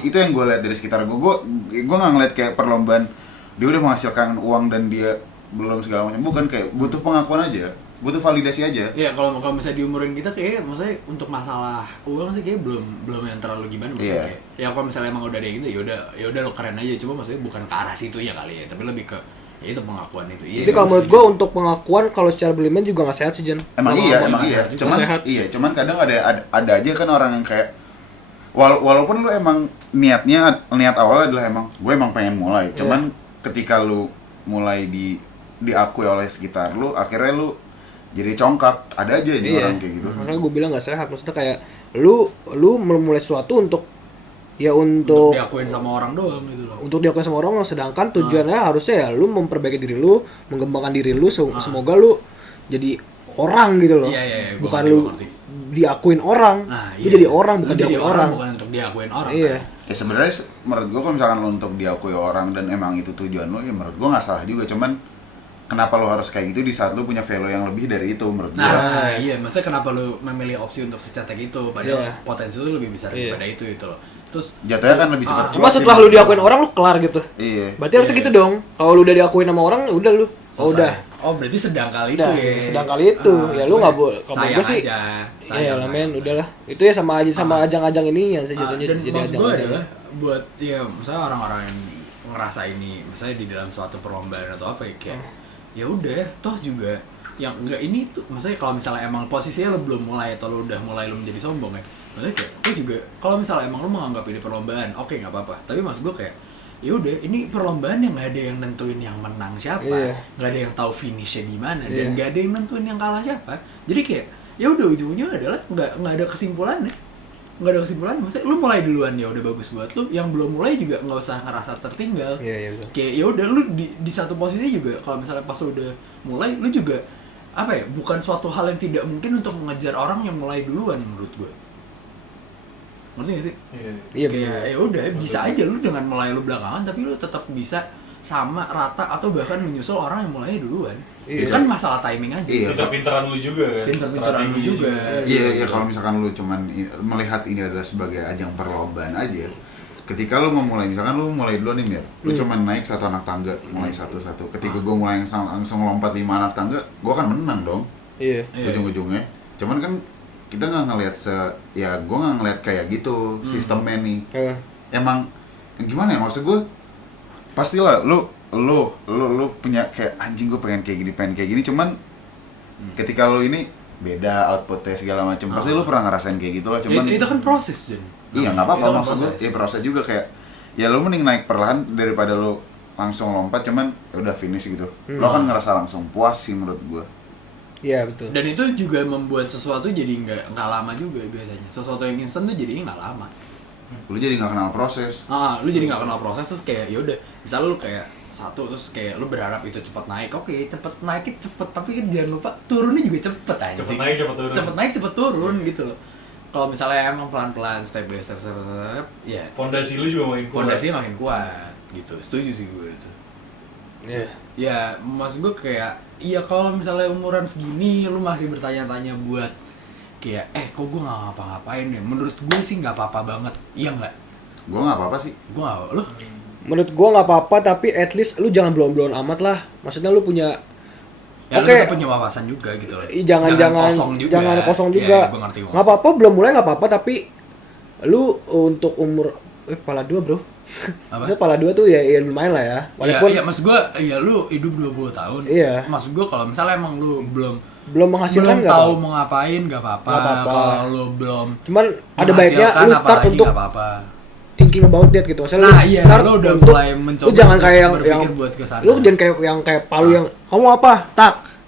Itu yang gue lihat dari sekitar gue nggak ngeliat kayak perlombaan dia udah menghasilkan uang dan dia belum segala macam, bukan, kayak butuh pengakuan aja, butuh validasi aja. Iya, kalau misalnya di umurin kita kayak maksudnya untuk masalah uang sih kayak belum yang terlalu gimana maksudnya. Iya. Kayak, ya kalau misalnya emang udah ada yang gitu ya udah lo keren aja, cuma maksudnya bukan ke arah situ ya kali ya, tapi lebih ke ya itu pengakuan itu. Iya. Jadi kalau menurut gue untuk pengakuan kalau secara berlebihan juga nggak sehat sih, Jan. Emang Kalau iya, ngomong emang nggak iya. sehat juga. Cuman Sehat. iya, cuman kadang ada aja kan orang yang kayak walaupun lu emang niat awalnya adalah emang gue emang pengen mulai. Cuman ketika lu mulai diakui oleh sekitar lu, akhirnya lu jadi congkak. Ada aja ini orang kayak gitu. Makanya gue bilang nggak sehat. Maksudnya kayak lu memulai sesuatu untuk untuk diakuin sama orang doang gitu loh. untuk diakuin sama orang, sedangkan tujuannya harusnya ya lu memperbaiki diri lu, mengembangkan diri lu, semoga lu jadi orang gitu loh. Iya, gua bukan ngerti, lu gua ngerti. diakuin orang. Nah, Lu jadi orang bukan Lu jadi diakuin orang. bukan untuk diakuin orang. Iya. Kan? Ya sebenarnya menurut gue kalau misalkan lo untuk diakui orang dan emang itu tujuan lo, ya menurut gue nggak salah juga. Cuman kenapa lo harus kayak gitu di saat lo punya value yang lebih dari itu menurut gue. Nah, iya, maksudnya kenapa lu memilih opsi untuk secetek itu padahal Iya. potensi lu lebih besar daripada itu loh. Terus Jatuhnya kan lebih cepat. Cuma puas setelah sih. lu diakuin orang lu kelar gitu. Iya. Berarti harusnya gitu dong. Kalau lu udah diakuin sama orang, ya udah lu. Oh selesai. udah. Oh, berarti sedang kali itu Udah, ya. sedang kali itu. Ya lu cuma nggak boleh. Kalau sayang gue sih, aja. iya lah men, udahlah. Itu ya sama aja sama ajang-ajang ini yang sejatuhnya Dan jadi maksud gue ajang-ajang. adalah buat ya misalnya orang-orang yang ngerasa ini misalnya di dalam suatu perlombaan atau apa ya kayak ya udah toh juga yang enggak ini tuh maksudnya kalau misalnya emang posisinya lo belum mulai atau lo udah mulai lo menjadi sombong ya Maksudnya kayak gue juga kalau misalnya emang lu menganggap ini perlombaan, oke nggak apa-apa. Tapi maksud gue kayak ya udah ini perlombaan yang nggak ada yang nentuin yang menang siapa, nggak ada yang tahu finishnya di mana, dan nggak ada yang nentuin yang kalah siapa. Jadi kayak ya udah ujungnya adalah nggak ada kesimpulannya, maksudnya lu mulai duluan ya udah bagus buat lu, yang belum mulai juga nggak usah ngerasa tertinggal. Betul. Kayak ya udah lu di satu posisi juga kalau misalnya pas lu udah mulai lu juga apa ya, bukan suatu hal yang tidak mungkin untuk mengejar orang yang mulai duluan menurut gue. Ngerti gak sih? Iya, kayak ya udah bisa aja lu dengan mulai lu belakangan tapi lu tetap bisa sama rata atau bahkan menyusul orang yang mulai duluan. Iya. Itu kan masalah timing aja. Iya. Pinter-pinteran lu juga kan. Pinter-pinteran lu Strategi juga. Iya, kalau misalkan lu cuman melihat ini adalah sebagai ajang perlombaan aja. Ketika lu memulai, misalkan lu mulai dulu nih Mir, lu cuman naik 1 anak tangga, mulai satu-satu. Ketika gua mulai langsung lompat 5 anak tangga, gua kan menang dong. Iya. Ujung-ujungnya. Cuman kan kita nggak ngelihat ya gue nggak ngelihat kayak gitu sistemnya nih. Emang gimana ya, maksud gue pastilah lu punya kayak anjing gue pengen kayak gini cuman ketika lu ini beda outputnya segala macam pasti lu pernah ngerasain kayak gitu lah, cuman itu kan proses Jen. Iya nggak apa-apa, Itu kan maksud gue ya proses juga, kayak ya lu mending naik perlahan daripada lu langsung lompat cuman ya udah finish gitu. Lo kan ngerasa langsung puas sih menurut gue. Iya betul. Dan itu juga membuat sesuatu jadi nggak lama juga biasanya. Sesuatu yang instan tuh jadinya nggak lama. Lu jadi nggak kenal proses. Lu jadi nggak kenal proses, terus kayak ya udah, misalnya lu kayak satu terus kayak lu berharap itu cepat naik, oke cepet naiknya cepet, tapi kan jangan lupa turunnya juga cepet anjing. Cepet naik cepet turun Gitu loh. Kalau misalnya emang pelan-pelan step by step, ya pondasi lu juga makin kuat. pondasinya makin kuat gitu. Setuju sih gue itu. Iya. Ya maksud gue kayak iya kalau misalnya umuran segini lu masih bertanya-tanya buat kayak kok gue nggak ngapa-ngapain ya, menurut gue sih nggak apa-apa banget, iya nggak? Gue nggak apa-apa sih. Gue nggak, lu? Menurut gua nggak apa-apa, tapi at least lu jangan belum amat lah. Maksudnya lu punya Ya lu Oke. tetap punya wawasan juga gitu loh. jangan kosong juga. Ya, gue ngerti. Nggak apa-apa, belum mulai nggak apa-apa, tapi lu untuk umur pala 2 bro. Apa? Maksudnya pala 2 tuh ya lumayan lah ya. Walaupun Iya, maksud gue, ya lu hidup 20 tahun. Iya. Maksud gue kalau misalnya emang lu belum menghasilkan nggak tahu apa-apa. mau ngapain nggak apa-apa. Nggak apa-apa. Kalau lu belum Cuman ada baiknya menghasilkan lu start apalagi untuk nggak apa-apa. thinking about that gitu. Maksudnya Nah, lu iya, start lu udah untuk mulai mencoba lu jangan untuk kayak yang berpikir buat ke sana. lu jangan kayak palu yang kamu apa?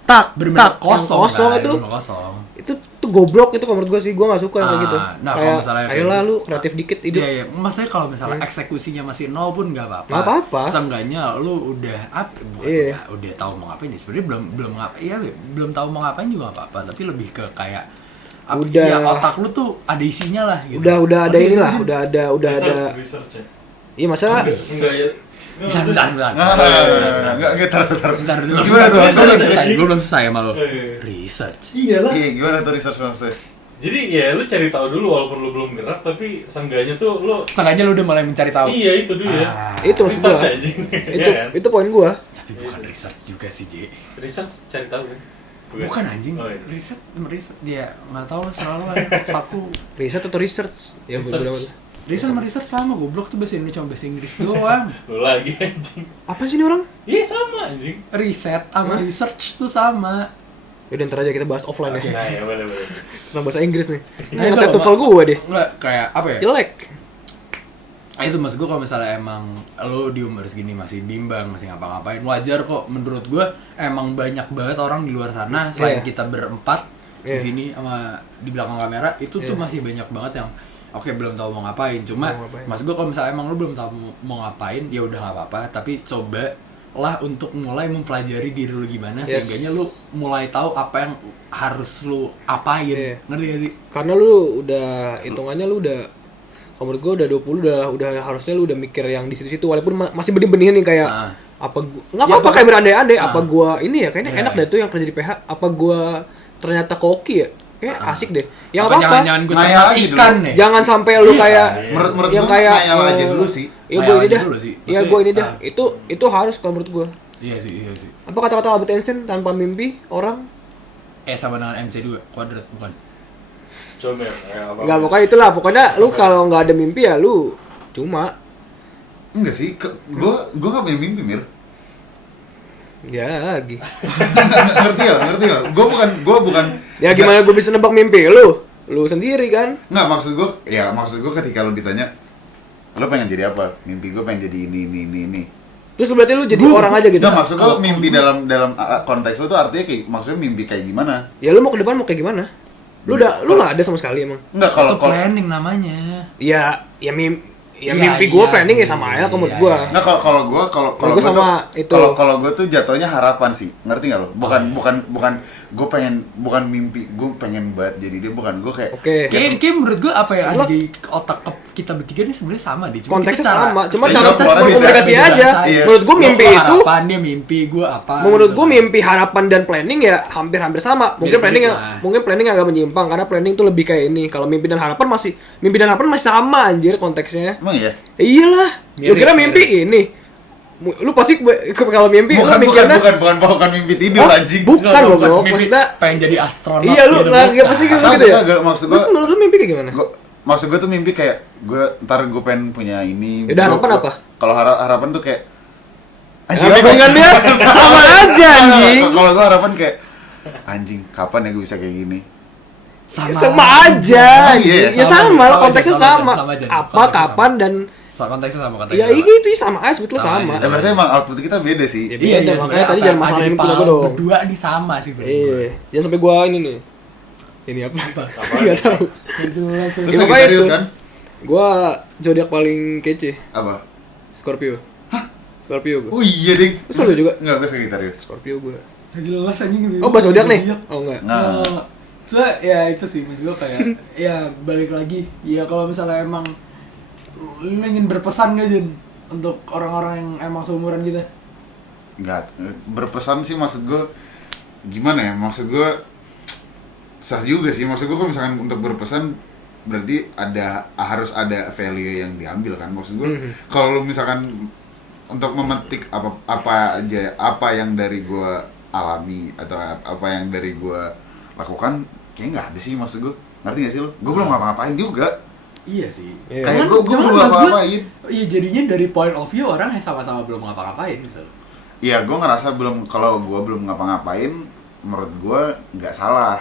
Tak, Bener-bener yang kosong kan, itu. bener-bener kosong. Itu goblok itu kalau menurut gue sih, gue nggak suka yang kayak gitu. Nah, kalau Kayak misalnya kayak ayolah gitu. lu kreatif dikit hidup. Iya, iya. Maksudnya kalau misalnya eksekusinya masih 0 pun nggak apa-apa. Nggak apa-apa. Seenggaknya lu udah Iya. udah tahu mau ngapain ya. Sebenarnya belum tahu mau ngapain juga nggak apa-apa, tapi lebih ke kayak Udah. ya, otak lu tuh ada isinya lah gitu. Udah ada inilah, udah ada research ya. iya masalah Enggak ya. Bentar. Enggak, tar. Bentar dulu. Gimana tuh? Gue belum selesai sama lu. Iya. Research. Iyalah. Iya, gimana tuh research maksudnya? Jadi ya lu cari tahu dulu walaupun lu belum gerak, tapi seenggaknya tuh lu Sengaja lu udah mulai mencari tahu. iya itu dia. itu maksud Research gua. anjing. Itu Iya kan? itu poin gua. Tapi bukan research juga sih, J. Research cari tahu kan? Bukan anjing. Oh, iya. Riset dia nggak tahu lah, selalu lah aku. Riset atau research? Ya Research. beberapa. Riset sama research sama, goblok tuh bahasa Indonesia sama bahasa Inggris doang. Lu lagi anjing. Apa sih ini orang? Iya sama anjing. Riset sama research tuh sama. Yaudah ntar aja kita bahas offline ya. Nah, ya boleh. Tentang bahasa Inggris nih. Nah, Nah, itu tes loh, TOEFL gua deh. Enggak kayak apa ya? Jelek. Itu maksud gue kalau misalnya emang lo di umur segini masih bimbang, masih ngapa-ngapain, wajar kok. Menurut gue emang banyak banget orang di luar sana selain Iya. kita berempat di Iya. sini sama di belakang kamera itu tuh Iya. masih banyak banget yang oke belum tahu mau ngapain. Cuma Mau ngapain. maksud gue kalau misalnya emang lo belum tahu mau ngapain, ya udah nggak apa-apa. Tapi coba lah untuk mulai mempelajari diri lu gimana, Yes. sehingganya lu mulai tahu apa yang harus lu apain. Iya. Ngerti gak sih? Karena lu udah hitungannya lu udah kalau menurut gua udah 20 udah harusnya lu udah mikir yang di situ-situ, walaupun masih benih-benih nih kayak Ah. apa gua nggak Ya, apa-apa pokok- kayak berandai-andai Ah. apa gua ini ya kayaknya Iya. enak deh tuh yang kerja di PH, apa gua ternyata koki ya kayak asik deh yang Apa apa jangan-jangan gue Ngayal ternak lagi dulu. ikan nih? jangan sampai lu kayak Menurut yang gue kayak ngayal aja dulu sih. iya Ngayal gua ini aja dah dulu sih. iya Maksudnya, gua ini dah ah. itu harus kalau menurut gua. Iya sih. Apa kata-kata Albert Einstein, tanpa mimpi orang Sama dengan MC2 kuadrat bukan? Coba ya apa? nggak, pokoknya itulah, pokoknya lu kalau nggak ada mimpi ya lu cuma Enggak sih, gue gak punya mimpi, Mir. ya lagi ngerti gak? Gue bukan ya gimana gue bisa nebak mimpi lu lu sendiri kan. Nggak, maksud gue ketika lu ditanya lu pengen jadi apa? Mimpi gue pengen jadi ini. Terus lu berarti lu jadi orang aja gitu. Nggak, maksud gue mimpi dalam konteks lu tuh artinya kayak maksudnya mimpi kayak gimana? Ya lu mau ke depan mau kayak gimana? Lu nggak ada sama sekali emang. Enggak, Itu planning namanya. Ya Iya, mimpi gue iya planning ya sih. sama aja menurut Iya, gue. Nah, kalau gue sama itu. kalau gue tuh jatuhnya harapan sih, ngerti nggak lo? Bukan gue bukan mimpi, gue pengen banget jadi dia, bukan gue kayak. Oke. Kayak menurut gue apa yang ada Lu- di otak kita bertiga ini sebenarnya sama deh. Konteksnya sama, cuma Iya, cara keluarnya beda. komunikasi Beda aja. bahasa, iya. Menurut gue mimpi Gua itu, harapan, dia mimpi, gue apa. menurut gitu gue kan. mimpi, harapan dan planning ya hampir sama. Mungkin Mirip-mirip lah. mungkin planning agak menyimpang karena planning tuh lebih kayak ini. Kalau mimpi dan harapan masih sama anjir konteksnya. Emang iya? Iyalah. Lu Mirip, kira mimpi ini? Lu pasti kalau mimpi lu Bukan mikirnya mimpi tidur anjing. bukan Nggak, goblok. mimpi Maksudnya pengen jadi astronot. iya lu gitu, nggak bukan. pasti gitu Kagak, ya. kagak, maksud gua- Terus menurut lu mimpi kayak gimana? Maksud gue tuh mimpi kayak ntar gue pengen punya ini. Yaudah, harapan apa? Kalau harapan tuh kayak Ya, bingung kan dia? Sama aja anjing. Kalau gue harapan kayak anjing, kapan ya gue bisa kayak gini? Sama aja. Oh, iya, Ya sama sama, aja, konteksnya sama aja, sama. sama aja. Apa, Konteksnya kapan dan Konteksnya sama konteksnya. ya ini itu sama aja sebetulnya Sama sama. aja. Berarti emang output kita beda sih. Iya, Iya, makanya sebenarnya tadi apa jangan yang masalahin ada di punya gue paham dong. Berdua ini sama sih bro. Iya, jangan sampai gua ini nih. Ini apa? Enggak tahu. Terus Ya, pokoknya Sagittarius itu. kan? Gua zodiak paling kece, Apa? Scorpio. Scorpio gua. Oh iya ding. Terus lu juga? Enggak, gue Sagittarius. Scorpio gua. Nggak jelas anjing. Oh, bahas zodiak nih? Oh enggak. Nah, Soalnya ya itu sih maksud gue kayak ya balik lagi ya kalau misalnya emang lu ingin berpesan gak Jin untuk orang-orang yang emang seumuran kita. enggak berpesan sih, maksud gue gimana ya? Maksud gue sah juga sih. Maksud gue kalau misalkan untuk berpesan berarti harus ada value yang diambil kan. Maksud gue kalau lu misalkan untuk memetik apa yang dari gue alami atau apa yang dari gue lakukan, kayak nggak ada sih. Maksud gue, ngerti gak sih lu? Gue belum ngapa-ngapain juga. Iya sih. Iya. Kayak gue belum ngapa-ngapain. Iya jadinya dari point of view orang yang sama-sama belum ngapa-ngapain misalnya. Iya, gue ngerasa kalau gue belum ngapa-ngapain, menurut gue nggak salah.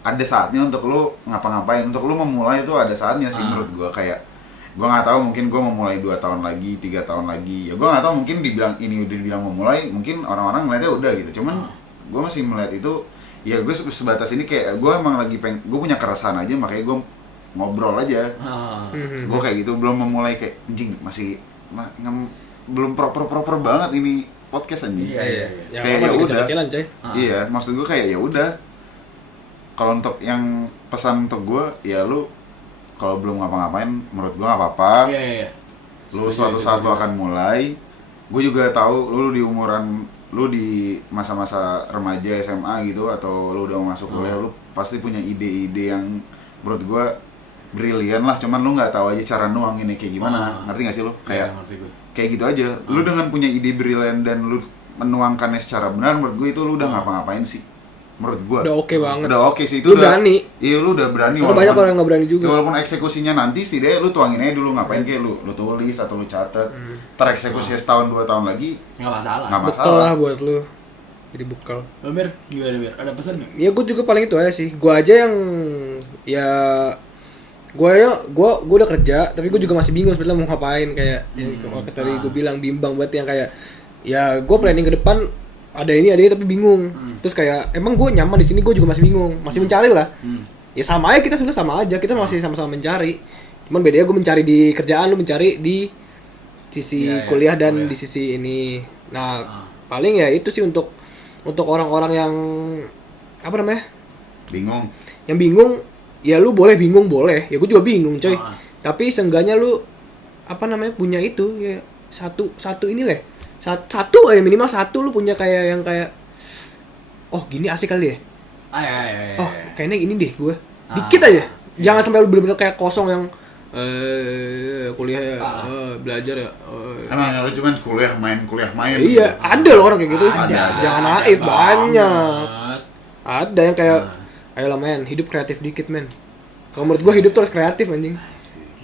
Ada saatnya untuk lu ngapa-ngapain, untuk lu memulai itu ada saatnya sih menurut gue. Kayak gue nggak tahu, mungkin gue memulai 2 tahun lagi, 3 tahun lagi. Ya gue nggak tahu, mungkin udah dibilang memulai, mungkin orang-orang ngeliatnya udah gitu. Cuman gue masih melihat itu. Ya gue sebatas ini kayak gue emang lagi gue punya keresahan aja, makanya gue ngobrol aja. Gue kayak gitu, belum memulai kayak anjing, masih belum proper banget ini podcast anjing. Iya. Ya, Kayak ya udah. kecil-kecilan, coy. Iya, maksud gue kayak ya udah. Kalau untuk yang pesan untuk gue, ya lu kalau belum ngapa-ngapain, menurut gue nggak apa-apa. Iya. Lu suatu saat lu akan mulai. Gue juga tahu lu di umuran lu di masa-masa remaja SMA gitu, atau lu udah mau masuk kuliah, lu pasti punya ide-ide yang menurut gue brilian lah, cuman lu nggak tahu aja cara nuanginnya kayak gimana. Ngerti gak sih lu? Kayak gitu aja. Lu dengan punya ide brilian dan lu menuangkannya secara benar, menurut gue itu lu udah ngapa-ngapain sih. Menurut gue Udah oke banget. udah oke sih, itu Lu udah berani. Iya, lu udah berani. Karena banyak orang yang nggak berani juga. Ya, walaupun eksekusinya nanti setidaknya lu tuangin aja dulu, ngapain kayak lu tulis atau lu catat. Tereksekusi setahun 2 tahun lagi Nggak masalah. nggak Bekal masalah. lah buat lu. Jadi bekal. Lo Mir, gimana Mir? Ada pesan nggak? Ya gue juga paling itu aja sih. Gue aja yang ya gue udah kerja, tapi gue juga masih bingung sebenarnya mau ngapain. Kayak waktu tadi gue bilang bimbang banget yang kayak ya gue planning ke depan ada ini tapi bingung. Terus kayak emang gue nyaman di sini, gue juga masih bingung, masih mencari lah. Ya sama aja, kita sebenarnya sama aja, kita masih sama-sama mencari. Cuman bedanya gue mencari di kerjaan, lu mencari di sisi kuliah dan di sisi ini. Nah paling ya itu sih untuk orang-orang yang apa namanya? Bingung. Yang bingung, ya lu boleh bingung boleh. Ya gue juga bingung coy. Tapi seenggaknya lu apa namanya punya itu ya satu ini lah. Satu minimal satu lu punya kayak yang kayak oh gini asik kali ya. Oh kayaknya ini deh gue. Dikit aja. Jangan sampai lu bener-bener kayak kosong yang kuliah ya, belajar ya. Emang lu cuman kuliah main. Iya, ada loh orang kayak gitu. Ada. Jangan naif, banyak. Ada yang kayak ayolah men, hidup kreatif dikit men. Kalau menurut gua hidup tuh harus kreatif anjing.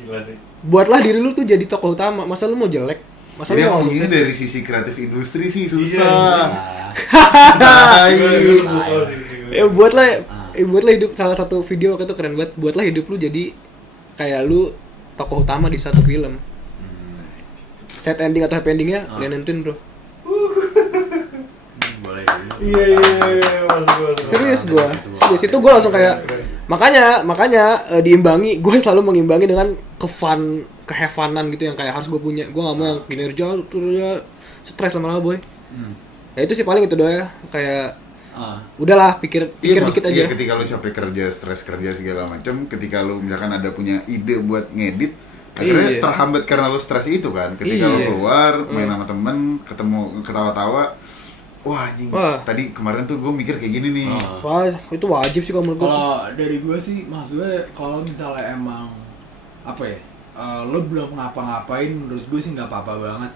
Gila sih. Buatlah diri lu tuh jadi tokoh utama. Masa lu mau jelek? Masa Jadi lu mau ngomong ini sukses? dari sisi kreatif industri sih Iya, susah. Gue Tai. lupa sih. Ya buatlah buatlah hidup salah satu video waktu itu keren banget. Buatlah hidup lu jadi kayak lu tokoh utama di satu film. Sad ending atau happy endingnya kalian nentuin bro. Boleh. Iya, masuk. Serius serius itu gue langsung kayak makanya diimbangi, gue selalu mengimbangi dengan kehefanan gitu yang kayak harus gue punya. Gue gak mau yang kinerja terus ya stres lama-lama boy. Ya itu sih paling itu doang ya, kayak udahlah pikir dikit aja. Iya, ketika lu capek kerja, stres kerja segala macam, ketika lu misalkan ada punya ide buat ngedit, akhirnya terhambat karena lu stres itu kan. Ketika lu keluar, main sama temen, ketemu ketawa-tawa, wah anjing, tadi kemarin tuh gue mikir kayak gini nih. Wah, itu wajib sih kalau menurut gue. Kalau dari gue sih, maksud gue kalau misalnya emang apa ya, lo belum ngapa-ngapain, menurut gue sih nggak apa-apa banget.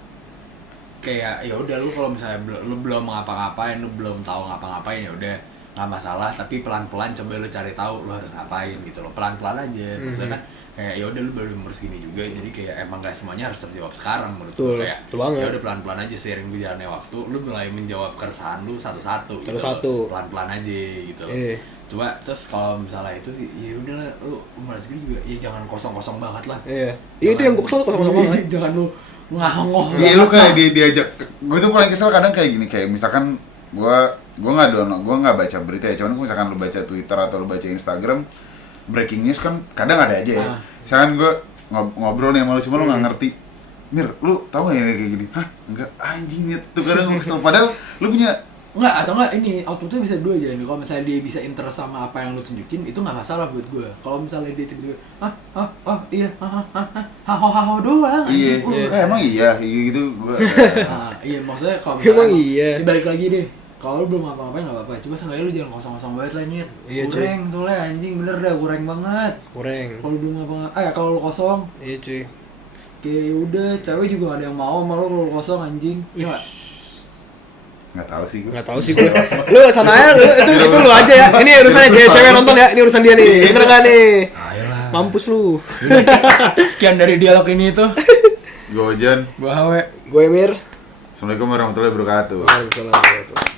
Kayak ya udah lu kalau misalnya lu belum ngapa-ngapain, lu belum tahu ngapa-ngapain, ya udah nggak masalah. Tapi pelan-pelan coba lu cari tahu lu harus ngapain gitu loh, pelan-pelan aja. Maksudnya kan kayak ya udah lu baru umur segini juga, jadi kayak emang gak semuanya harus terjawab sekarang menurut gue. Kayak ya udah pelan-pelan aja, seiring berjalannya waktu lu mulai menjawab keresahan lu satu-satu gitu loh. Pelan-pelan aja gitu loh. Coba terus kalau misalnya itu sih ya udahlah, lu umur segini juga ya jangan kosong-kosong banget lah. Iya itu yang gue kesel kosong-kosong banget. Jangan lu ngahong. Iya lu kayak diajak, gue tuh paling kesel kadang kayak gini, kayak misalkan gue nggak baca berita ya, cuman misalkan lu baca Twitter atau lu baca Instagram, breaking news kan kadang ada aja ya. Misalkan gue ngobrol nih sama lu, cuma lu nggak ngerti, Mir, lu tahu nggak ini kayak gini? Hah, enggak, anjing nih tuh kadang gue kesel. Padahal lu punya atau enggak ini outputnya bisa dua aja nih. Kalau misalnya dia bisa interest sama apa yang lu tunjukin, itu nggak masalah buat gue. Kalau misalnya dia tiba-tiba iya doang anjing. Iya, emang iya gitu gue. Iya maksudnya kalau misalnya Emang iya. dibalik lagi deh, kalau lu belum apa-apain nggak apa-apa, coba seenggaknya lu jangan kosong-kosong banget lah nyet. Kurang soalnya anjing, bener dah kurang banget. Kalau lu belum apa-apa, kalau lu kosong. Iya cuy. Kayak udah, cewek juga gak ada yang mau sama lu kalau kosong anjing. Iya nggak? Nggak tahu sih Lu gue. sana aja, itu lu aja ya. Ini urusannya cewek nonton ya. Ini urusan dia nih. Bener gak nih? Ayolah. Mampus lu. Sekian dari dialog ini itu. Gue Ojan. Gue Hawe. Gue Emir. Assalamualaikum warahmatullahi wabarakatuh. Waalaikumsalam warahmatullahi wabarakatuh.